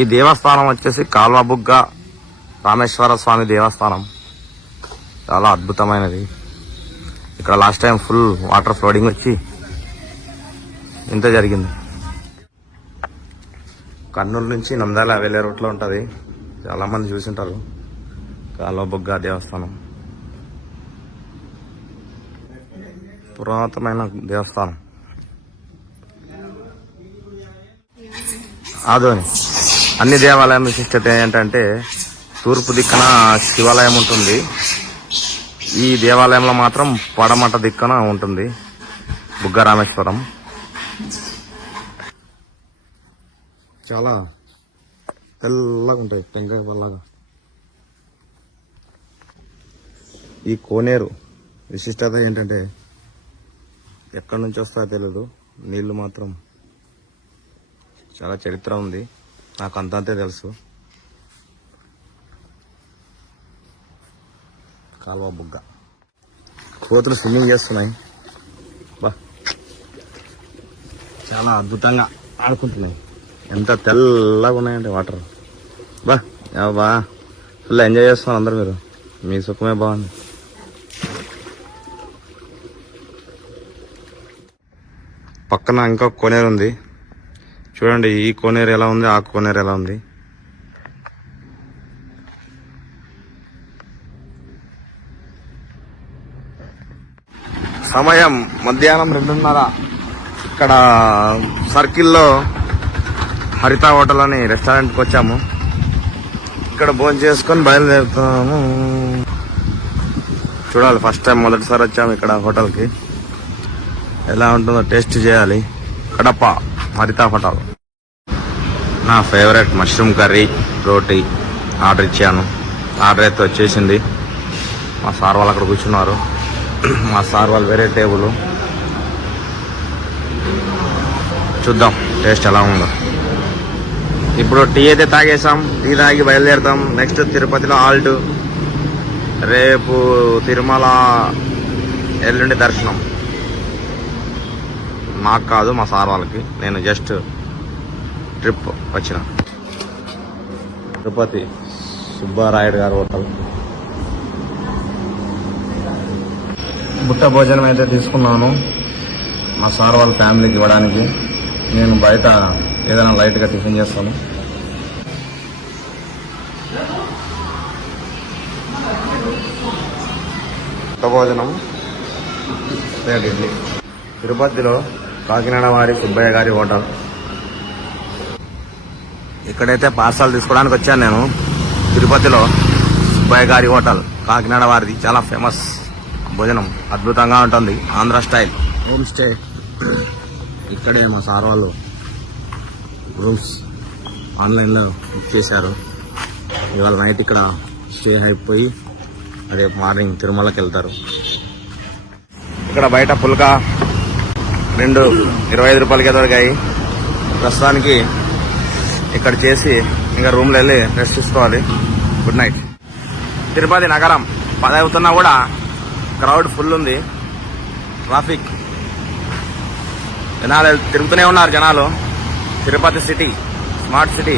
ఈ దేవస్థానం వచ్చేసి కాల్వబుగ్గ రామేశ్వర స్వామి దేవస్థానం. చాలా అద్భుతమైనది. ఇక్కడ last time full water flooding వచ్చి ఇంత జరిగింది. కర్నూలు నుంచి నంద్యాల వెళ్ళే రూట్లో ఉంటుంది. చాలామంది చూసింటారు కాల్వబుగ్గ దేవస్థానం. పురాతనమైన దేవస్థానం. ఆదోని అన్ని దేవాలయం విశిష్టత ఏంటంటే తూర్పు దిక్కున శివాలయం ఉంటుంది. ఈ దేవాలయంలో మాత్రం పడమట దిక్కున ఉంటుంది బుగ్గ రామేశ్వరం. చాలా తెల్లగా ఉంటాయి టెంకాయ పళ్ళగా. ఈ కోనేరు విశిష్టత ఏంటంటే ఎక్కడి నుంచి వస్తాయో తెలియదు. నీళ్లు మాత్రం చాలా చరిత్ర ఉంది. నాకు అంతే తెలుసు. కాల్వ బుగ్గ కోతులు స్విమ్మింగ్ చేస్తున్నాయి. బా చాలా అద్భుతంగా ఆడుకుంటున్నాయి. ఎంత తెల్లగా ఉన్నాయంటే వాటర్. బా ఫుల్ ఎంజాయ్ చేస్తున్నారు అందరు. మీరు మీ సుఖమే బాగుంది. పక్కన ఇంకో కోనేరు ఉంది చూడండి. ఈ కోనేరు ఎలా ఉంది, ఆ కోనేరు ఎలా ఉంది. సమయం మధ్యాహ్నం 2:30. ఇక్కడ సర్కిల్లో హరిత హోటల్ అని రెస్టారెంట్కి వచ్చాము. ఇక్కడ భోజనం చేసుకొని బయలుదేరుతాము. చూడాలి, ఫస్ట్ టైం మొదటిసారి వచ్చాము ఇక్కడ హోటల్కి. ఎలా ఉంటుందో టేస్ట్ చేయాలి. కడప హరిత హోటల్. నా ఫేవరెట్ మష్రూమ్ కర్రీ రోటీ ఆర్డర్ ఇచ్చాను. ఆర్డర్ అయితే వచ్చేసింది. మా సార్ వాళ్ళు అక్కడ కూర్చున్నారు. మా సార్ వాళ్ళు వేరే టేబుల్. చూద్దాం టేస్ట్ ఎలా ఉందో. ఇప్పుడు టీ అయితే తాగేసాం. టీ తాగి బయలుదేరుతాం. నెక్స్ట్ తిరుపతిలో హాల్ట్. రేపు తిరుమల, ఎల్లుండి దర్శనం. మాకు కాదు, మా సార్ వాళ్ళకి. నేను జస్ట్ ట్రిప్ వచ్చిన. తిరుపతి సుబ్బారాయుడు గారు హోటల్. బుట్ట భోజనం అయితే తీసుకున్నాను మా సార్ వాళ్ళ ఫ్యామిలీకి ఇవ్వడానికి. నేను బయట ఏదైనా లైట్గా టిఫిన్ చేస్తాను. బుట్ట భోజనం ఇడ్లీ. తిరుపతిలో కాకినాడ వారి సుబ్బయ్య గారి హోటల్. ఇక్కడైతే పార్సల్ తీసుకోవడానికి వచ్చాను నేను. తిరుపతిలో సుబ్బయ్య గారి హోటల్ కాకినాడ వారిది. చాలా ఫేమస్. భోజనం అద్భుతంగా ఉంటుంది. Andhra style home stay. ఇక్కడే మా సార్ వాళ్ళు రూమ్స్ ఆన్లైన్లో బుక్ చేశారు. ఇవాళ నైట్ ఇక్కడ స్టే అయిపోయి రేపు మార్నింగ్ తిరుమలకి వెళ్తారు. ఇక్కడ బయట పుల్కా 2 25 రూపాయలకే దొరికాయి. ప్రస్తుతానికి ఇక్కడ చేసి ఇంకా రూమ్లో వెళ్ళి రెస్ట్ తీసుకోవాలి. Good night. తిరుపతి నగరం 10 అవుతున్నా కూడా క్రౌడ్ ఫుల్ ఉంది. ట్రాఫిక్, జనాలు తిరుగుతూనే ఉన్నారు. జనాలు తిరుపతి సిటీ స్మార్ట్ సిటీ.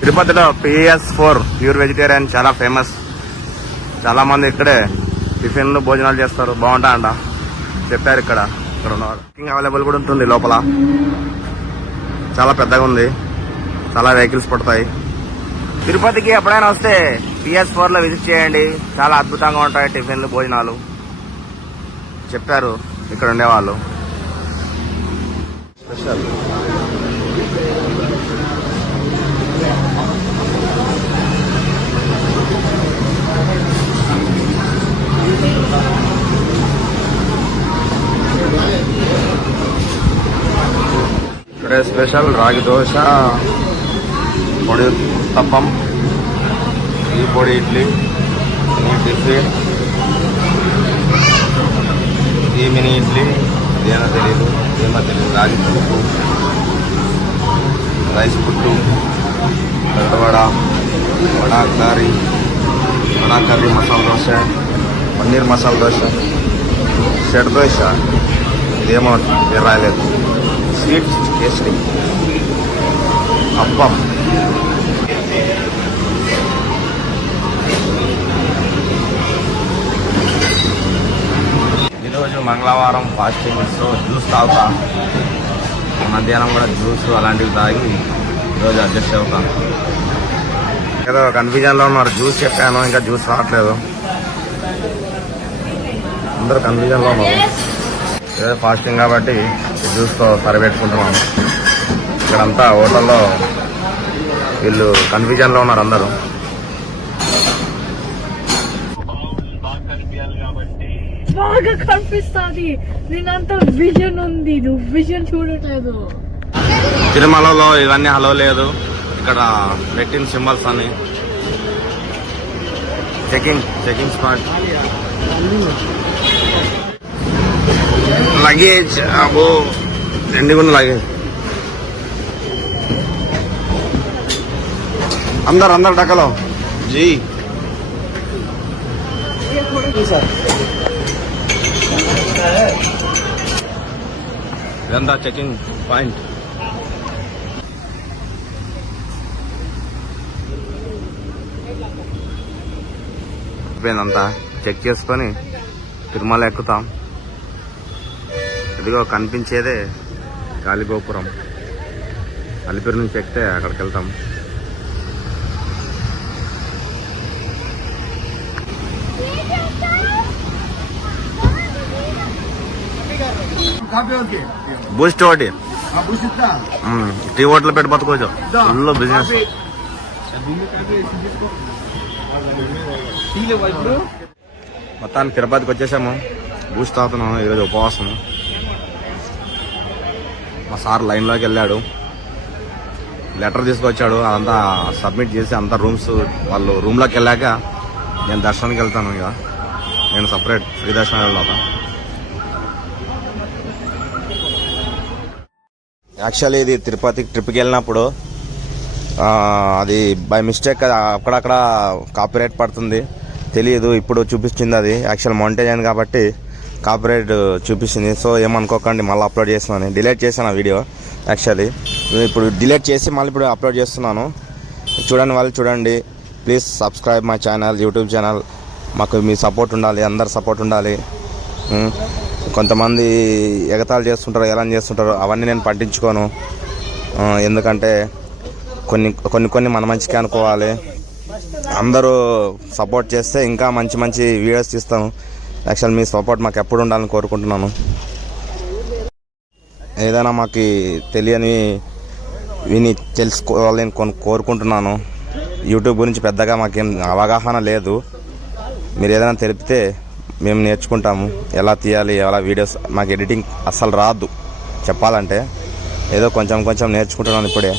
తిరుపతిలో PS4 ప్యూర్ వెజిటేరియన్ చాలా ఫేమస్. చాలా మంది ఇక్కడే టిఫిన్లు భోజనాలు చేస్తారు. బాగుంటాయంట చెప్పారు. ఇక్కడ ఉన్నవాళ్ళు బుకింగ్ అవైలబుల్ కూడా ఉంటుంది. లోపల చాలా పెద్దగా ఉంది. చాలా వెహికల్స్ పడతాయి. తిరుపతికి ఎప్పుడైనా వస్తే PS4లో విజిట్ చేయండి. చాలా అద్భుతంగా ఉంటాయి టిఫిన్లు భోజనాలు చెప్పారు ఇక్కడ ఉండేవాళ్ళు. స్పెషల్ ఇక్కడే స్పెషల్ రాగి దోశ, పొడి ఉత్తప్పం, ఈ పొడి ఇడ్లీ, ఈ టిఫిన్, ఈ మినీ ఇడ్లీ, ఏమో తెలియదు రాగి పుట్టు, రైస్ పుట్టు, వడ, వడా కర్రీ మసాలా దోశ, పన్నీర్ మసాలా దోశ, సెట్ దోశ, ఇదేమో పేరు రాయలేదు. స్వీట్ కేసరి అప్పం. ఈరోజు మంగళవారం ఫాస్టింగ్, సో జ్యూస్ తాగుతా. మధ్యాహ్నం కూడా జ్యూస్ అలాంటివి తాగి ఈరోజు అడ్జస్ట్ అవుతాను. ఏదో కన్ఫ్యూజన్లో ఉన్నారు. జ్యూస్ చెప్పాను, ఇంకా జ్యూస్ రావట్లేదు. అందరూ కన్ఫ్యూజన్లో ఉన్నారు. ఏదో ఫాస్టింగ్ కాబట్టి జ్యూస్తో సరిపెట్టుకుంటున్నాను. ఇక్కడంతా హోటల్లో వీళ్ళు కన్ఫ్యూజన్లో ఉన్నారు అందరూ. బాగా కనిపిస్తుంది. నేనంత విజన్ ఉంది, నువ్వు విజన్ చూడట్లేదు. తిరుమలలో ఇవన్నీ హలో లేదు. ఇక్కడ పెట్టిన సింబల్స్ అన్ని చెకింగ్ స్పాట్. लगेज वो ఎండిగున్న लगेज अंदर ढकलो जी इదంతా చెకింగ్ పాయింట్. అంతా చెక్ చేసుకొని తిరుమల ఎక్కుతాం. ఇదిగో కనిపించేదే గాలిగోపురం. అలిపిరి నుంచి ఎక్కితే అక్కడికి వెళ్తాం. బూస్ట్ ఒకటి టీ హోటల్ పెట్టి బతుకోవచ్చు. Full business. మొత్తానికి తిరుపతికి వచ్చేసాము. బూస్ట్ తాగుతున్నాము. ఈరోజు ఉపవాసం. మా సార్ లైన్లోకి వెళ్ళాడు, లెటర్ తీసుకొచ్చాడు. అదంతా సబ్మిట్ చేసి అంతా రూమ్స్ వాళ్ళు రూమ్లోకి వెళ్ళాక నేను దర్శనానికి వెళ్తాను. ఇక నేను సపరేట్ ఫ్రీ దర్శనం వెళ్తాను. యాక్చువల్లీ ఇది తిరుపతికి ట్రిప్కి వెళ్ళినప్పుడు అది బై మిస్టేక్ అక్కడక్కడ కాపీరైట్ పడుతుంది, తెలియదు. ఇప్పుడు చూపిస్తుంది. అది యాక్చువల్ మౌంటైన్ కాబట్టి కాపీరైట్ చూపిస్తుంది. సో ఏమనుకోకండి, మళ్ళీ అప్లోడ్ చేస్తున్నాను. డిలీట్ చేశాను ఆ వీడియో. యాక్చువల్లీ ఇప్పుడు డిలీట్ చేసి మళ్ళీ ఇప్పుడు అప్లోడ్ చేస్తున్నాను. చూడండి, వాళ్ళు చూడండి. Please subscribe my channel, YouTube channel. మాకు మీ సపోర్ట్ ఉండాలి, అందరు సపోర్ట్ ఉండాలి. కొంతమంది ఎగతాళి చేస్తుంటారు, ఎలా చేస్తుంటారు, అవన్నీ నేను పట్టించుకోను. ఎందుకంటే కొన్ని మన మంచిగా అనుకోవాలి. అందరూ సపోర్ట్ చేస్తే ఇంకా మంచి మంచి వీడియోస్ తీస్తాను. యాక్చువల్ మీ సపోర్ట్ మాకు ఎప్పుడు ఉండాలని కోరుకుంటున్నాను. ఏదైనా మాకు తెలియని విని తెలుసుకోవాలని కోరుకుంటున్నాను. యూట్యూబ్ గురించి పెద్దగా మాకేం అవగాహన లేదు. మీరు ఏదైనా తెలిపితే మేము నేర్చుకుంటాము, ఎలా తీయాలి, ఎలా వీడియోస్. మాకు ఎడిటింగ్ అస్సలు రాదు చెప్పాలంటే. ఏదో కొంచెం నేర్చుకుంటున్నాను ఇప్పుడే.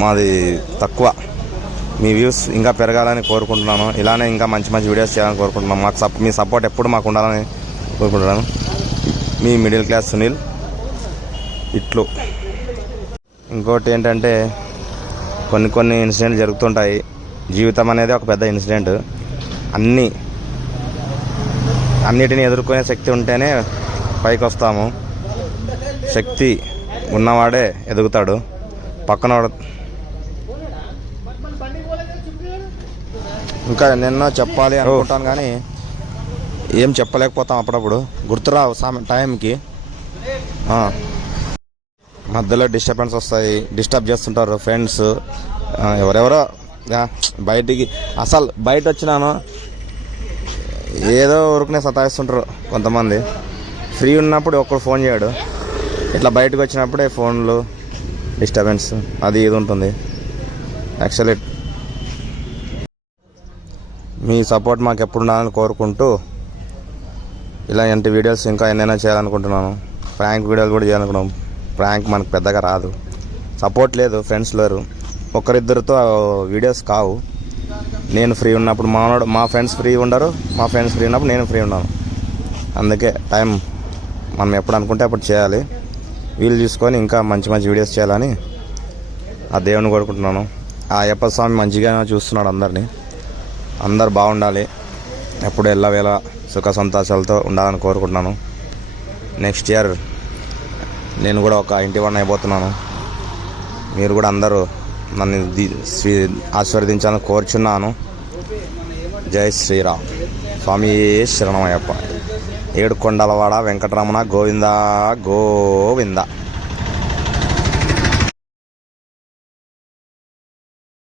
మాది తక్కువ. మీ వ్యూస్ ఇంకా పెరగాలని కోరుకుంటున్నాను. ఇలానే ఇంకా మంచి వీడియోస్ చేయాలని కోరుకుంటున్నాను. మాకు మీ సపోర్ట్ ఎప్పుడు మాకు ఉండాలని కోరుకుంటున్నాను. మీ మిడిల్ క్లాస్ సునీల్. ఇట్లు ఇంకోటి ఏంటంటే కొన్ని ఇన్సిడెంట్లు జరుగుతుంటాయి. జీవితం అనేది ఒక పెద్ద ఇన్సిడెంట్. అన్నిటిని ఎదుర్కొనే శక్తి ఉంటేనే పైకి వస్తాము. శక్తి ఉన్నవాడే ఎదుగుతాడు. పక్కనవాడు ఇంకా ఎన్నెన్నో చెప్పాలి అనుకుంటాను, కానీ ఏం చెప్పలేకపోతాం. అప్పుడప్పుడు గుర్తురావు టైంకి. మధ్యలో డిస్టర్బెన్స్ వస్తాయి, డిస్టర్బ్ చేస్తుంటారు ఫ్రెండ్స్ ఎవరెవరో. బయటికి అసలు బయట వచ్చినాను ఏదో ఊరుకునే సతాయిస్తుంటారు కొంతమంది. ఫ్రీ ఉన్నప్పుడు ఒక్కడు ఫోన్ చేయడు, ఇట్లా బయటకు వచ్చినప్పుడే ఫోన్లు డిస్టర్బెన్స్ అది ఇది ఉంటుంది. యాక్చువల్లీ మీ సపోర్ట్ మాకు ఎప్పుడు ఉండాలని కోరుకుంటూ ఇలాంటి వీడియోస్ ఇంకా ఎన్నైనా చేయాలనుకుంటున్నాను. ప్రాంక్ వీడియోలు కూడా చేయాలనుకున్నాం. ప్రాంక్ మనకు పెద్దగా రాదు, సపోర్ట్ లేదు, ఫ్రెండ్స్ లేరు. ఒకరిద్దరితో వీడియోస్ కావు. నేను ఫ్రీ ఉన్నప్పుడు మా ఫ్రెండ్స్ ఫ్రీ ఉండరు, మా ఫ్రెండ్స్ ఫ్రీ ఉన్నప్పుడు నేను ఫ్రీ ఉన్నాను. అందుకే టైం మనం ఎప్పుడు అనుకుంటే అప్పుడు చేయాలి. వీలు చూసుకొని ఇంకా మంచి వీడియోస్ చేయాలని ఆ దేవుని కోరుకుంటున్నాను. ఆ అయ్యప్ప స్వామి మంచిగా చూస్తున్నాడు అందరినీ. అందరు బాగుండాలి, ఎప్పుడు ఎల్లవేళ సుఖ సంతోషాలతో ఉండాలని కోరుకుంటున్నాను. నెక్స్ట్ ఇయర్ నేను కూడా ఒక ఇంటి వాడిని అయిపోతున్నాను. మీరు కూడా అందరూ నన్ను ఆశీర్వదించాలని కోరుచున్నాను. జై శ్రీరామ్. స్వామి శరణమయ్యప్ప. ఏడుకొండలవాడ వెంకటరమణ గోవింద గోవింద.